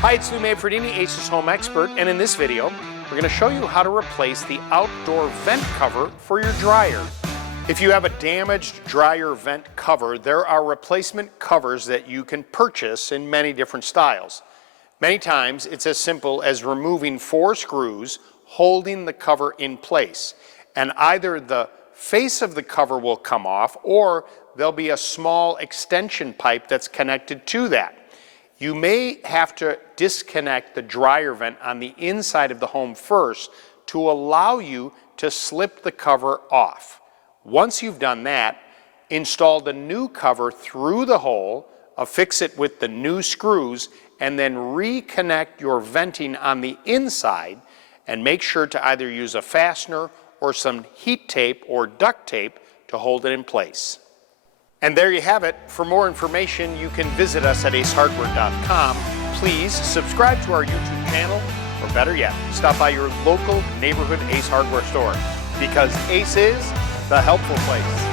Hi, it's Lou Manfredini, Ace's Home Expert, and in this video, we're going to show you how to replace the outdoor vent cover for your dryer. If you have a damaged dryer vent cover, there are replacement covers that you can purchase in many different styles. Many times, it's as simple as removing 4 screws holding the cover in place, and either the face of the cover will come off or there'll be a small extension pipe that's connected to that. You may have to disconnect the dryer vent on the inside of the home first to allow you to slip the cover off. Once you've done that, install the new cover through the hole, affix it with the new screws, and then reconnect your venting on the inside, and make sure to either use a fastener or some heat tape or duct tape to hold it in place. And there you have it. For more information, you can visit us at acehardware.com. Please subscribe to our YouTube channel, or better yet, stop by your local neighborhood Ace Hardware store, because Ace is the helpful place.